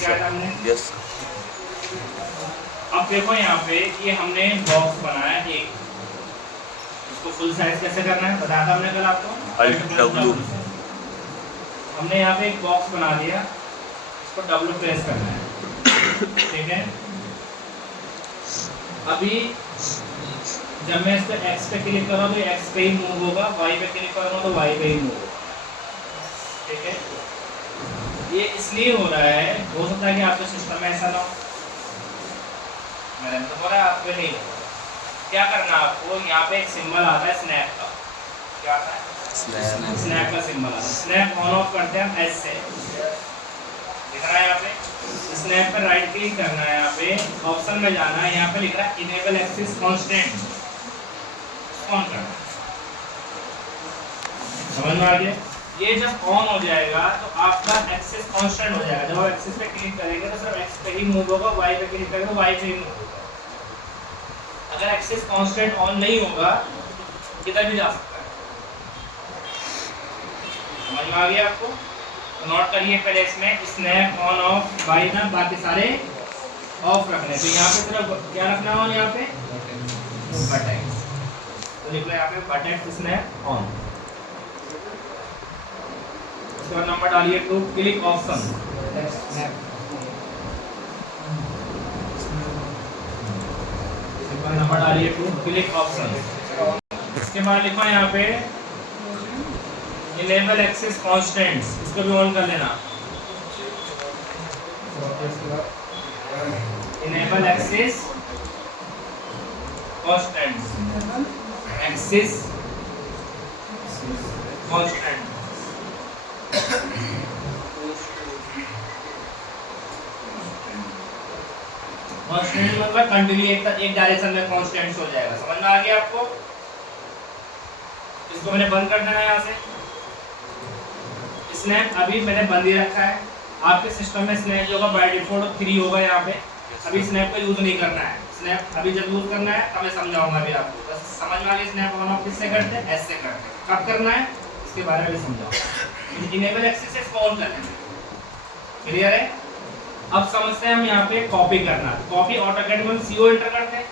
किया था हमने। यस। अब देखो यहाँ पे ये हमने बॉक्स बनाया एक, इसको फुल साइज कैसे करना है बताया था हमने कल आपको। Alt W। हमने यहाँ पे एक बॉक्स बना दिया, इसको W प्रेस करना है, ठीक है। अभी जब मैं इस पे X पे क्लिक करूँ तो X पे ही मूव होगा, Y पे क्लिक करूँगा तो Y पे ही मूव होगा, ठीक है। ये इसलिए हो रहा है, हो सकता है कि आपके सिस्टम में ऐसा ना हो, मेरे में तो हो रहा है, आप पे नहीं हो। क्या करना है आपको, यहाँ पे एक सिंबल आता है स्नैप का, क्या आता है, स्नैप का सिंबल आता है। स्नैप ऑन ऑफ करते हैं हम एस से, दिख रहा है यहाँ पे। स्नैप पे राइट क्लिक करना है, यहाँ पे ऑप्शन में जाना है, यहाँ पे लिख रहा है इनेबल एक्सिस कांस्टेंट, ऑन करना है। समझ में आ गया। ये जब ऑन हो जाएगा तो आपका एक्सिस कांस्टेंट हो जाएगा। जब आप एक्सिस पे क्लिक करेंगे तो सिर्फ एक्स पे ही मूव होगा, वाई पे क्लिक करेंगे तो वाई पे ही मूव होगा। अगर एक्सिस कांस्टेंट ऑन नहीं होगा तो किधर भी जा सकता है। समझ में आ गया आपको। तो नोट करिए पहले इसमें स्नैप ऑन ऑफ बाई ना, बाकी सारे ऑफ रखने। तो यहाँ पे सिर्फ क्या रखना है, यहाँ पे बटन, तो लिख लो यहाँ पे बटन स्नैप ऑन। उसका नंबर डालिए 2, क्लिक ऑप्शन, नंबर डालिए 2, क्लिक ऑप्शन। इसके बाद लिखो यहाँ पे इनेबल एक्सिस कांस्टेंट्स, इसको भी ऑन कर लेना। Enable axis constants, axis constant, constant मतलब कंटिन्यू एक डायरेक्शन में कांस्टेंट्स हो जाएगा। समझ में आ गया आपको। इसको मैंने बंद कर देना है यहाँ से। स्नैप अभी मैंने बंद ही रखा है। आपके सिस्टम में स्नैप जो होगा बाय डिफॉल्ट 3 होगा यहाँ पे। अभी स्नैप का यूज नहीं करना है। स्नैप अभी जब यूज करना है तब मैं समझाऊंगा अभी आपको। बस समझ में आ गया स्नैप ऑन ऑफ किससे करते हैं, ऐसे करते हैं। कब करना है इसके बारे में भी समझाऊंगा। इनेबल एक्सेस को ऑन करना है, क्लियर है। अब समझते हैं हम यहाँ पे कॉपी करना। कॉपी ऑटोकैड में CO एंटर करते हैं,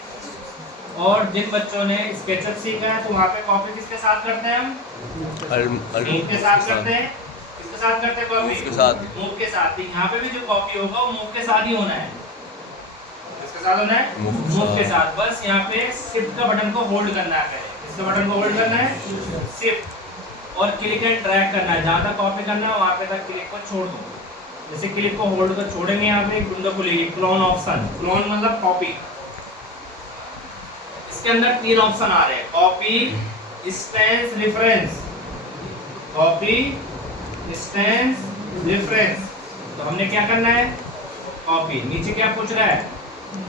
और जिन बच्चों ने स्केचअप सीखा है तो वहाँ पे कॉपी किसके साथ करते हैं हम, मूव के साथ करते हैं। किसके साथ करते हैं कॉपी, मूव के साथ। यहाँ पे भी जो कॉपी होगा वो मूव के साथ ही होना है। किसके साथ होना है, मूव के साथ। बस यहाँ पे शिफ्ट का बटन को होल्ड करना है, इसका बटन को होल्ड करना है शिफ्ट, और क्लिक एंड ड्रैग करना है। जहाँ तक कॉपी करना है वहाँ पे तक क्लिक को छोड़ दो। जैसे क्लिक को होल्ड कर छोड़ेंगे, यहाँ पे एक विंडो खुलेगी, क्लोन ऑप्शन। क्लोन मतलब कॉपी। इसके अंदर 3 ऑप्शन आ रहे हैं, copy, distance, reference. Copy, distance, reference. तो हमने क्या करना है, कॉपी। नीचे क्या पूछ रहा है,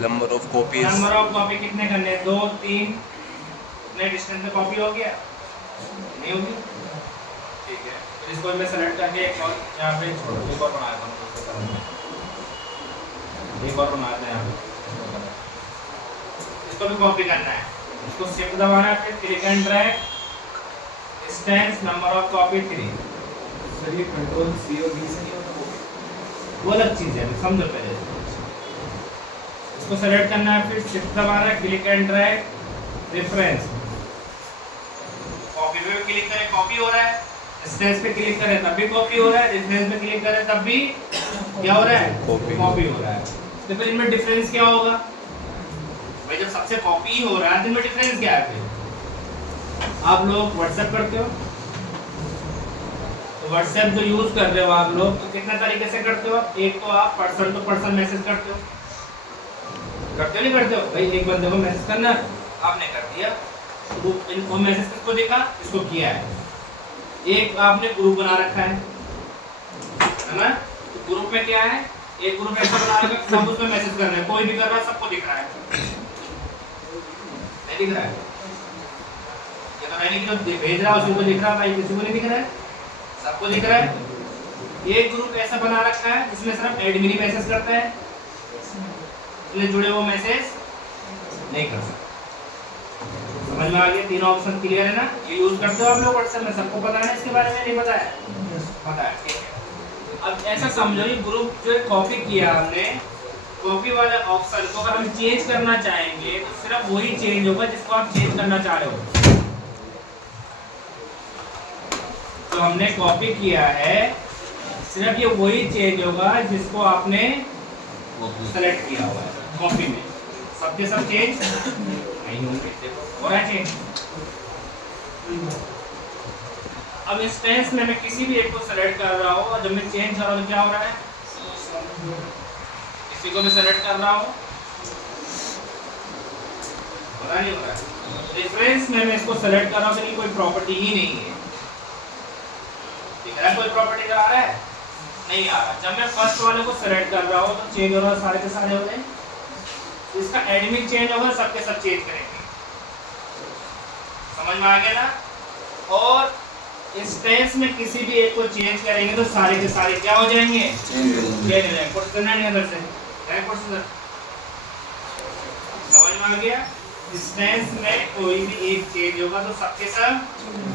number of copies. Number of copy कितने करने हैं, 2, 3। कितने डिस्टेंस में कॉपी हो गया, नहीं होगी, ठीक है। तो इसको मैं सेलेक्ट करके एक और यहाँ पे छोड़, एक और बनाया था, एक और बनाते हैं यहाँ पे। इसको भी कॉपी करना है, इसको शिफ्ट दबाना है, फिर click and drag, distance, number of copy 3। Sir ये कंट्रोल C और D से नहीं होता वो अलग चीज है, समझो पहले। इसको सेलेक्ट करना है, फिर शिफ्ट दबाना है, click and drag, reference. Copy पे क्लिक करें कॉपी हो रहा है, डिस्टेंस पे क्लिक करें तब भी कॉपी हो रहा है, रेफरेंस पे क्लिक करें तब भी क्या हो रहा है, कॉपी हो रहा है। तो फिर इनमें डिफरेंस क्या होगा भाई, जब सबसे कॉपी हो रहा है तो इनमें डिफरेंस क्या है। फिर आप लोग व्हाट्सएप करते हो, तो व्हाट्सएप जो यूज कर रहे हो आप लोग, तो कितने तरीके से करते हो। एक तो आप पर्सन टू पर्सन मैसेज करते हो, नहीं करते हो भाई। एक बंदे को मैसेज करना, आपने कर दिया, तो इनको मैसेज किसको देखा, इसको किया है। एक आपने ग्रुप बना रखा है ना, तो ग्रुप में क्या है, एक ग्रुप ऐसा बना रखा है सब उसमें मैसेज कर रहे हैं, कोई भी कर रहा है सबको दिख रहा है, नहीं दिख रहा है, ये तो नहीं कि जो भेज रहा है उसी को दिख रहा है भाई, किसी को नहीं दिख रहा है, सबको दिख रहा है। एक ग्रुप ऐसा बना रखा है जिसमें सिर्फ एडमिन ही मैसेज करता है, इसलिए जुड़े वो मैसेज नहीं कर सकते। समझ में आ गया, तीनों ऑप्शन क्लियर है ना। ये यूज करते हो आप लोग व्हाट्सएप में, सबको पता है ना इसके बारे में, नहीं पता है, पता है, ठीक है। अब ऐसा समझो ये ग्रुप जो कॉपी किया हमने, कॉपी वाले ऑप्शन को अगर हम चेंज करना चाहेंगे तो सिर्फ वही चेंज होगा जिसको आप चेंज करना चाह रहे हो। तो हमने कॉपी किया है, सिर्फ ये वही चेंज होगा जिसको आपने सेलेक्ट किया हुआ है कॉपी में। सबके सब चेंज नहीं होंगे। देखो हो रहा है चेंज। अब इंस्टेंस में मैं किसी भी एक को सेलेक्ट कर रहा हूँ और जब मैं चेंज कर रहा हूँ तो क्या हो रहा है, किसी को मैं सेलेक्ट कर रहा हूँ, हो रहा नहीं हो रहा है। रेफरेंस में मैं इसको सेलेक्ट कर रहा हूँ तो कोई प्रॉपर्टी ही नहीं है। दिख रहा है कोई प्रॉपर्टी आ रहा है? नहीं आ रहा। जब मैं फर्स्ट वाले को सेलेक्ट कर रहा हूँ तो चेंज हो रहा है, सारे के सारे हो गए। इसका एडमिन चेंज होगा, सबके सब चेंज करेंगे। समझ में आ गया ना? और इंस्टेंस में किसी भी एक को चेंज करेंगे तो सारे के सारे क्या हो जाएंगे, चेंज हो जाएंगे। पुट करना नहीं अंदर से, समझ में आ गया? इंस्टेंस में कोई भी एक चेंज होगा तो सबके सब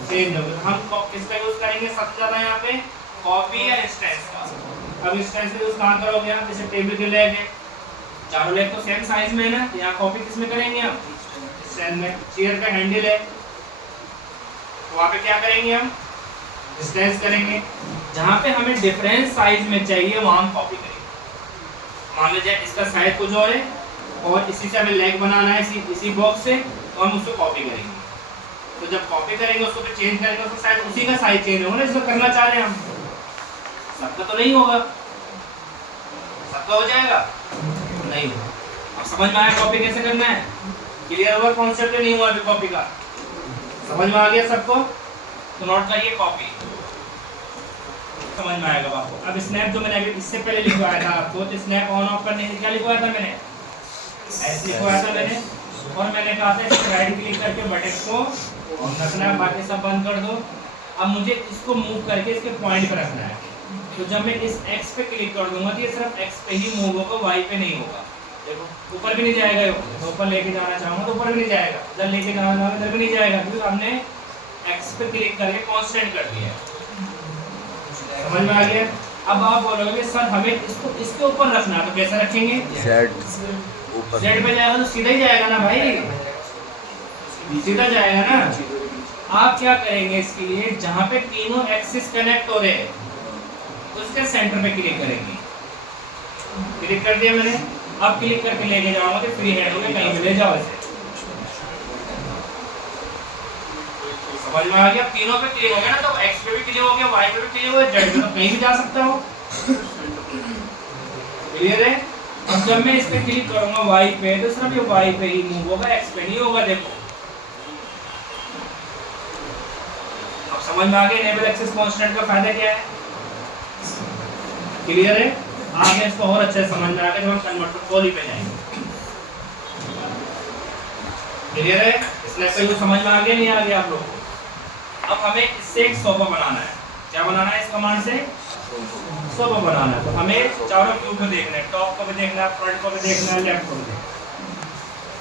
चेंज होगा। हम किसका यूज करेंगे सबसे ज्यादा यहाँ पे, कॉपी या इंस्टेंस का। अब इंस्टेंस का यूज कहाँ करोगे आप? जैसे टेबल के लेग है, चारों लेग तो सेम साइज में है ना, तो यहाँ कॉपी किसमें करेंगे हम, इंस्टेंस में। चेयर का हैंडल है तो वहाँ पे क्या करेंगे हम, इंस्टेंस करेंगे। जहाँ पे हमें डिफरेंट साइज में चाहिए वहाँ हम कॉपी करेंगे। मान लीजिए इसका साइज कुछ और है और इसी से हमें लेग बनाना है इसी बॉक्स से, तो हम उसको कॉपी करेंगे। तो जब कॉपी करेंगे उसको फिर चेंज करेंगे तो शायद उसी का साइज चेंज होगा ना जिसको करना चाह रहे हैं हम। सबका तो नहीं होगा, सबका हो जाएगा नहीं होगा। अब समझ में आया कॉपी कैसे करना है? क्लियर हुआ? कॉन्सेप्ट नहीं हुआ अभी कॉपी का? समझ में आ गया सबको? तो नोट करिए कॉपी, समझ में आएगा आपको। अब स्नैप जो मैंने अभी इससे पहले लिखवाया था आपको, तो स्नैप ऑन ऑफ करने के क्या लिखवाया था मैंने, ऐसे लिखवाया था मैंने। और मैंने कहा था इस राइट क्लिक करके बटन को रखना है, बाकी सब बंद कर दो। अब मुझे इसको मूव करके इसके पॉइंट पे रखना है। तो जब मैं इस एक्स पे क्लिक कर दूंगा तो ये सिर्फ एक्स पे ही मूव होगा, वाई पे नहीं होगा। देखो ऊपर भी नहीं जाएगा, ये ऊपर लेके जाना चाहूँगा तो ऊपर भी नहीं जाएगा, इधर लेके जाना चाहूँगा इधर भी नहीं जाएगा, क्योंकि हमने एक्स पे क्लिक करके कांस्टेंट कर दिया है। समझ में आ गया? अब आप बोलोगे सर हमें इसको इसके ऊपर रखना है, तो कैसे रखेंगे? जेड ऊपर, जेड पे जाएगा तो सीधा ही जाएगा ना भाई, सीधा जाएगा ना। आप क्या करेंगे इसके लिए, जहाँ पे तीनों एक्सिस कनेक्ट हो रहे हैं उसके सेंटर पे क्लिक करेंगे। क्लिक कर दिया मैंने, अब क्लिक करके लेके जाऊंगा तो फ्री हैंड होगा, कहीं भी ले जाओ इसे। समझ में आ गया? तीनों पे क्लिक हो गया ना, तो एक्स पे भी क्लिक हो गया, वाई पे भी क्लिक हो गया, जेड पे तो कहीं भी जा सकता हो। क्लियर है? अब जब मैं इस पे क्लिक करूंगा वाई पे तो सिर्फ ये वाई पे ही मूव होगा, एक्स पे नहीं होगा। देखो अब समझ में आ गया इनेबल एक्सिस कांस्टेंट का फायदा क्या है? क्लियर है? आगे इसको और अच्छे से समझ में आ गया जब हम कन्वर्टर कॉल पे जाएंगे। क्लियर है? इसलिए तो समझ में आ गया नहीं आ गया आप लोगों को? अब हमें इससे एक सोफा बनाना है। क्या बनाना है इस कमांड से? सोफा बनाना है। तो हमें चारों व्यू को देखना है, टॉप को भी देखना है, फ्रंट को भी देखना है, लेफ्ट को भी देखना है।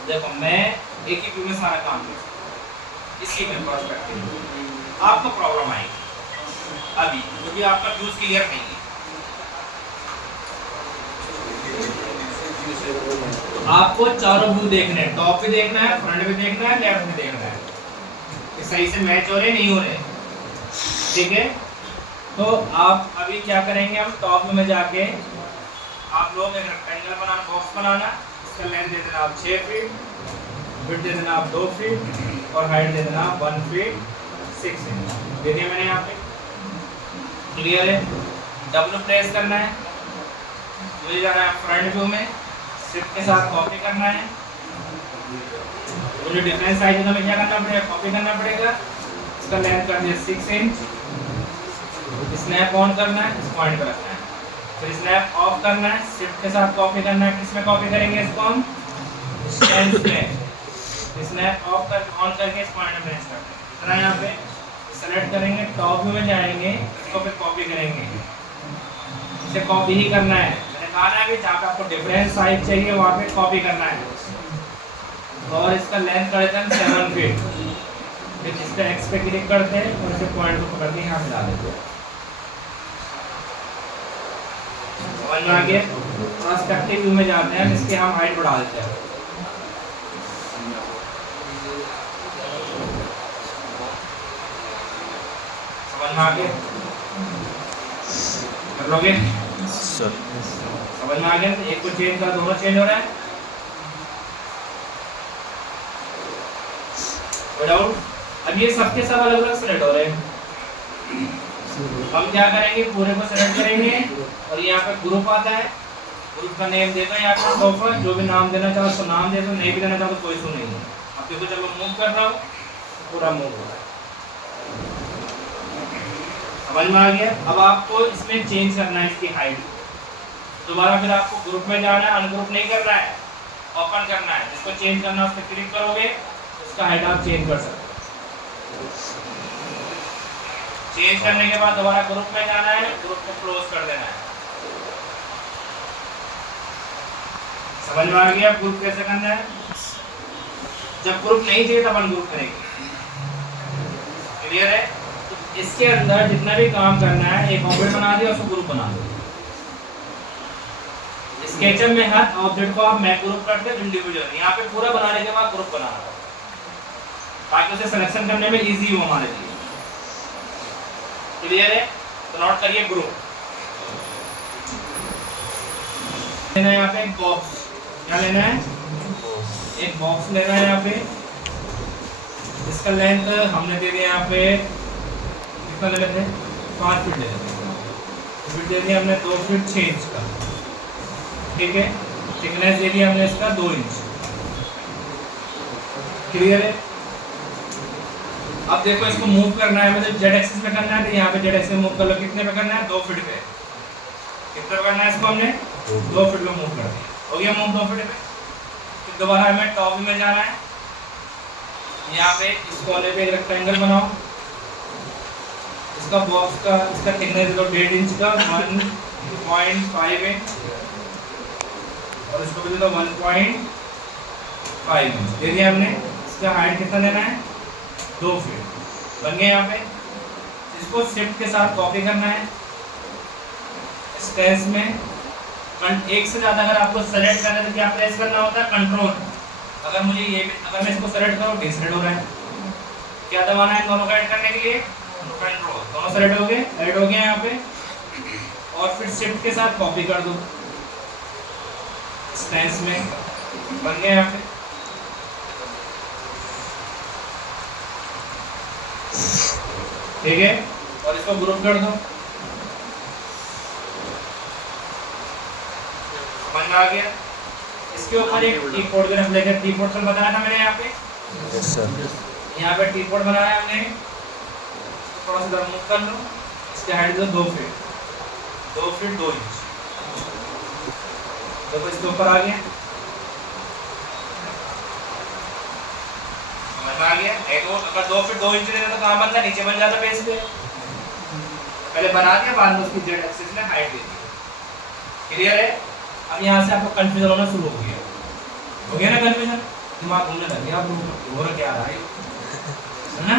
देखो मैं एक ही व्यू में सारा काम करूँ, इसी में पर्सपेक्टिव। आपको प्रॉब्लम आएगी अभी क्योंकि आपका व्यूज क्लियर नहीं है। आपको चारों व्यू देखने हैं, टॉप भी देखना है, फ्रंट भी देखना है, लेफ्ट भी देखना है कि सही से मैच हो रहे नहीं हो रहे। ठीक है? तो आप अभी क्या करेंगे, हम टॉप में जाके आप लोग एक रेक्टेंगल बनाना, बॉक्स बनाना। इसका लेंथ दे देना आप 6 फीट, विड्थ दे देना आप 2 फीट और हाइट दे देना आप 1 फीट 6 इंच दे दिया मैंने यहाँ पे। क्लियर है? डब्ल्यू प्रेस करना है, मुझे जाना है फ्रंट व्यू में, शिफ्ट के साथ कॉपी करना है। मुझे डिफरेंस साइज में क्या करना पड़ेगा, कॉपी करना पड़ेगा। इसका लेंथ कर दिया 6 इंच। स्नैप ऑन करना है, इस पॉइंट पर रखना है, फिर स्नैप ऑफ करना है, शिफ्ट के साथ कॉपी करना है। किसमें कॉपी करेंगे इसको हम? स्टैंड में। स्नैप ऑफ कर ऑन करके इस पॉइंट में प्रेस करते हैं। इतना यहाँ पे सेलेक्ट करेंगे, टॉप व्यू में जाएंगे, इसको फिर कॉपी करेंगे। इसे कॉपी ही करना है, मैंने कहा ना कि जहाँ पे आपको डिफरेंस साइज चाहिए वहाँ पे कॉपी करना है। और इसका लेंथ कर देते हैं 7 फीट। फिर इस पे एक्स पे क्लिक करते हैं और इसे पॉइंट को पकड़ के यहाँ मिला देते हैं। समझ में आ गया? पर्सपेक्टिव व्यू में जाते हैं, इसकी हम हाइट बढ़ा देते हैं। समझ में आ गया? कर लोगे? सर समझ में आ गया? तो एक को चेंज कर, दोनों चेंज हो रहा है। विदाउट अब ये सबके सब अलग अलग सेलेक्ट हो रहे हैं। हम क्या करेंगे, पूरे को सेलेक्ट करेंगे और यहाँ पे ग्रुप आता है, ग्रुप का नेम देना है, यहाँ पे सोफा जो भी नाम देना चाहो उसको नाम दे दो, नहीं भी देना चाहो तो कोई इशू नहीं है। अब देखो जब मैं मूव कर रहा हूँ पूरा मूव हो रहा है। समझ में आ गया? अब आपको इसमें चेंज करना है इसकी हाइट। दोबारा फिर आपको ग्रुप में जाना है, अनग्रुप नहीं करना है, ओपन करना है। जिसको चेंज करना है उस पर क्लिक करोगे, उसका हाइट आप चेंज कर सकते हो। चेंज करने के बाद दोबारा ग्रुप में जाना है, ग्रुप को क्लोज कर देना है। समझ में आ गया ग्रुप कैसे करना है? जब ग्रुप नहीं चाहिए तब अनग्रुप करेंगे। क्लियर है? तो इसके अंदर जितना भी काम करना है, एक ऑब्जेक्ट बना दिया, उसको ग्रुप बना दो। स्केचअप में हर ऑब्जेक्ट को आप मैप ग्रुप करते हैं इंडिविजुअल, यहाँ पे पूरा बनाने के बाद ग्रुप बनाना है ताकि उसे सिलेक्शन करने में इजी हो हमारे लिए। क्लियर है? तो नोट करिए ग्रुप लेना है। यहाँ पे एक बॉक्स, क्या लेना है? एक बॉक्स लेना है। यहाँ पे इसका लेंथ हमने दे दिया, यहाँ पे कितना ले लेते हैं? 5 फीट ले लेते हैं। फीट दे दिया हमने 2 फीट 6 इंच का, ठीक है। थिकनेस दे दिया हमने इसका 2 इंच। क्लियर है? अब देखो इसको मूव करना है, मतलब जेड एक्सिस में करना है, तो यहाँ पे जेड एक्सिस में मूव कर लो। कितने पे करना है? 2 फीट पे। कितना करना है इसको? हमने 2 फीट में मूव कर दिया। हो गया मूव 2 फीट पे। फिर दोबारा हमें टॉप में जाना है। यहाँ पे इस कोने पे एक रेक्टेंगल बनाओ। इसका बॉक्स का इसका थिकनेस दो 1.5 इंच का, 1.5 इंच, और इसको भी दो 1.5 इंच दे दिया हमने। इसका हाइट कितना देना है? 2 फीट। बन गया। यहाँ पे इसको शिफ्ट के साथ कॉपी करना है। स्पेस में एक से ज्यादा अगर आपको सेलेक्ट करना है तो क्या प्रेस करना होता है? कंट्रोल। अगर मुझे ये अगर मैं इसको सेलेक्ट करूँ, डिसेलेक्ट हो रहा है, क्या दबाना है दोनों को ऐड करने के लिए? कंट्रोल। दोनों सेलेक्ट हो गए, ऐड हो गए यहाँ पे। और फिर शिफ्ट के साथ कॉपी कर दो स्पेस में। बन गया यहाँ पे। ठीक है, और इसको ग्रुप कर दो। समझ में आ गया? इसके ऊपर एक टी-पोर्ट भी रख लेंगे। टी-पोर्ट कल बताया था मैंने यहाँ पे। Yes sir. यहाँ पे टी-पोर्ट बनाया है हमने। थोड़ा सा इधर मूव कर लो। इसकी हाइट दो 2 फीट, 2 फीट 2 इंच। देखो इसके ऊपर आ गया। समझ में आ गया? एक अगर 2 फीट 2 इंच देना तो कहाँ बनता? नीचे बन जाता बेस पे। पहले बना दिया, बाद में उसकी जेड एक्सिस में हाइट दे दी। क्लियर है? अब यहाँ से आपको कंफ्यूजन होना शुरू हो गया। हो गया ना कंफ्यूजन? दिमाग घूमने लग गया। अब हो रहा क्या रहा है ना?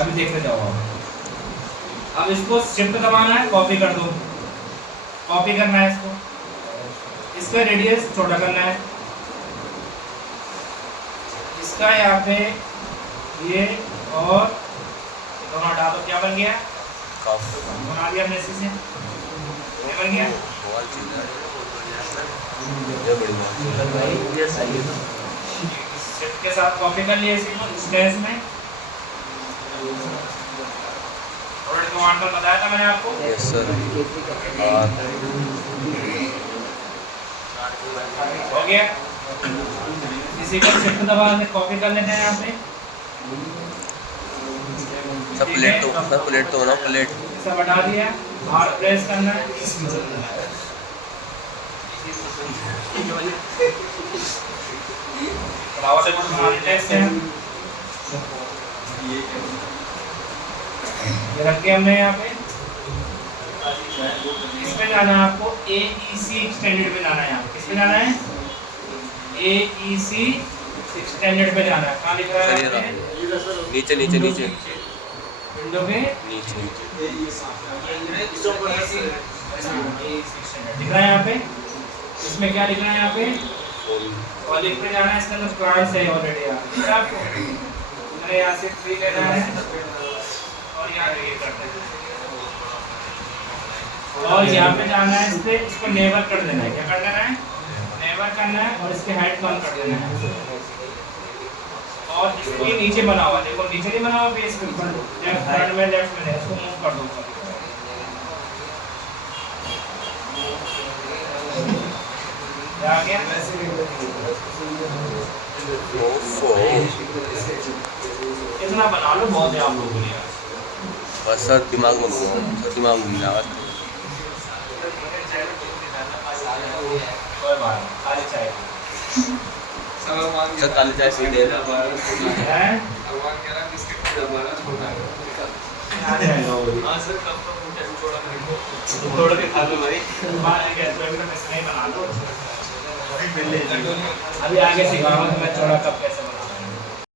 अभी देखते जाओ आप। अब इसको शिफ्ट दबाना है, कॉपी कर दो। कॉपी करना है इसको। इसका रेडियस छोटा करना है। इसका यहाँ पे ये और दोनों हटा दो। क्या बन गया? बना दिया हमने इसी से। ये बन गया। शिफ्ट के साथ कॉपी कर लिया इसी को स्पेस में। थोड़ा कमांड पर बताया था मैंने आपको। Yes sir. हो गया। इसी को शिफ्ट दबा के कॉपी कर लेते हैं यहाँ पे। सब प्लेट तो सर, प्लेट तो होना, प्लेट सब हटा दिया। बाहर प्रेस करना है। फ्लावर से कुछ बना लेते हैं इससे। ये रख के हमने यहाँ पे। इसमें जाना है आपको AEC एक्सटेंडेड पे जाना है। यहाँ पे किस पे जाना है? AEC एक्सटेंडेड पे जाना है। कहाँ लिख रहा है? नीचे नीचे नीचे विंडो पे नीचे। ये 600 दिख रहा है यहाँ पे। इसमें क्या लिख रहा है यहाँ पे, कॉलिंग पे जाना है, इसके अंदर प्लांट्स है ऑलरेडी यहाँ दिख रहा है आपको। मैंने यहाँ से 3 लेना है और यहाँ पे ये करना है और यहाँ पे जाना है, इस पे इसको नेवर कर देना है। क्या कर देना है, नेवर करना है और इसके हाइट कम कर देना है। और इसके नीचे बना हुआ, देखो नीचे नहीं बना हुआ पेज के ऊपर, लेफ्ट में इसको मूव कर दो ऊपर। आ गया। ओफो इतना बना लो, बहुत है आप लोगों के लिए। बस सर दिमाग में घूम सर, दिमाग घूम जाएगा। कोई बात नहीं, खाली चाय सर काली चाय पी दे। हैं? थोड़ा के खा लो भाई। बाहर लेके आते हो, नहीं बना लो। अभी आगे सिखाऊंगा कि मैं चौड़ा कप कैसे